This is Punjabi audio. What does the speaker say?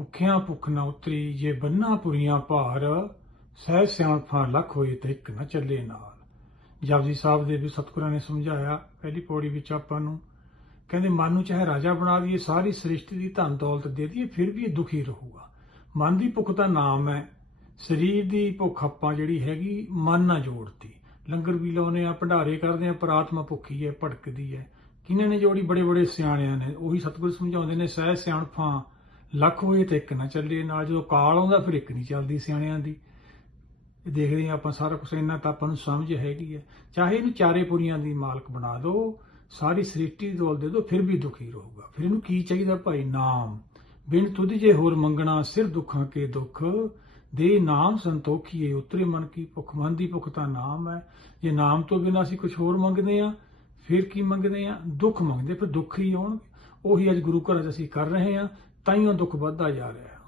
ਭੁੱਖਿਆਂ ਭੁੱਖ ਨਾ ਉਤਰੀ, ਜੇ ਬੰਨਾ ਪੁਰੀਆਂ ਭਾਰ, ਸਹਿ ਸਿਆਣਪਾਂ ਲੱਖ ਹੋਏ ਤੇ ਇੱਕ ਨਾ ਚੱਲੇ ਨਾਲ। ਜਪਜੀ ਸਾਹਿਬ ਦੇ ਵੀ ਸਤਿਗੁਰਾਂ ਨੇ ਸਮਝਾਇਆ, ਪਹਿਲੀ ਪੌੜੀ ਵਿੱਚ ਆਪਾਂ ਨੂੰ, ਕਹਿੰਦੇ, ਮਨ ਨੂੰ ਚਾਹੇ ਰਾਜਾ ਬਣਾ ਦਈਏ ਸਾਰੀ ਸ੍ਰਿਸ਼ਟੀ ਦੀ ਧਨ ਦੌਲਤ ਦੇ ਦਈਏ, ਫਿਰ ਵੀ ਇਹ ਦੁਖੀ ਰਹੂਗਾ। ਮਨ ਦੀ ਭੁੱਖ ਦਾ ਨਾਮ ਹੈ, ਸਰੀਰ ਦੀ ਭੁੱਖ ਆਪਾਂ ਜਿਹੜੀ ਹੈਗੀ, ਮਨ ਨਾਲ ਜੋੜਤੀ। ਲੰਗਰ ਵੀ ਲਾਉਨੇ ਆ ਭੰਡਾਰੇ ਕਰਦੇ ਆ ਪਰ ਆਤਮਾ ਭੁੱਖੀ ਹੈ ਭਟਕਦੀ ਹੈ। ਕਿਹਨੇ ਨੇ ਜੋੜੀ? ਬੜੇ ਬੜੇ ਸਿਆਣਿਆਂ ਨੇ, ਉਹੀ ਸਤਿਗੁਰ ਸਮਝਾਉਂਦੇ ਨੇ, ਸਹਿ ਸਿਆਣਫਾਂ ਲੱਖ ਹੋਏ ਤੇ ਇੱਕ ਨਾ ਚੱਲੇ ਨਾਲ ਜਦੋਂ ਕਾਲ ਆਉਂਦਾ ਫਿਰ ਇੱਕ ਨਹੀਂ ਚੱਲਦੀ ਸਿਆਣਿਆਂ ਦੀ। ਇਹ ਦੇਖਦੇ ਹਾਂ ਆਪਾਂ ਸਾਰਾ ਕੁਝ ਇੰਨਾ ਤਾਂ ਆਪਾਂ ਨੂੰ ਸਮਝ ਹੈਗੀ ਹੈ। ਚਾਹੇ ਇਹਨੂੰ ਚਾਰੇ ਪੁਰੀਆਂ ਦੀ ਮਾਲਕ ਬਣਾ ਦਿਓ ਸਾਰੀ ਸ੍ਰਿਸ਼ਟੀ ਦੀ ਦੇ ਦਿਓ ਫਿਰ ਵੀ ਦੁਖੀ ਰਹੂਗਾ। ਫਿਰ ਇਹਨੂੰ ਕੀ ਚਾਹੀਦਾ ਭਾਈ? ਨਾਮ। ਬਿਨ ਤੁਧ ਜੇ ਹੋਰ ਮੰਗਣਾ, ਸਿਰ ਦੁੱਖਾਂ ਕੇ ਦੁੱਖ। ਦੇ ਨਾਮ ਸੰਤੋਖੀਏ, ਉਤਰੇ ਮਨ ਕੀ ਭੁੱਖ। ਮਨ ਦੀ ਭੁੱਖ ਤਾਂ ਨਾਮ ਹੈ। ਜੇ ਨਾਮ ਤੋਂ ਬਿਨਾਂ ਅਸੀਂ ਕੁਝ ਹੋਰ ਮੰਗਦੇ ਆ ਫਿਰ ਕੀ ਮੰਗਦੇ ਆ ਦੁੱਖ ਮੰਗਦੇ, ਫਿਰ ਦੁੱਖ ਹੀ ਆਉਣਗੇ। ਉਹੀ ਅੱਜ ਗੁਰੂ ਘਰਾਂ 'ਚ ਅਸੀਂ ਕਰ ਰਹੇ ਆ ਤਾਈਓ ਦੁੱਖ ਵੱਧਦਾ ਜਾ ਰਿਹਾ।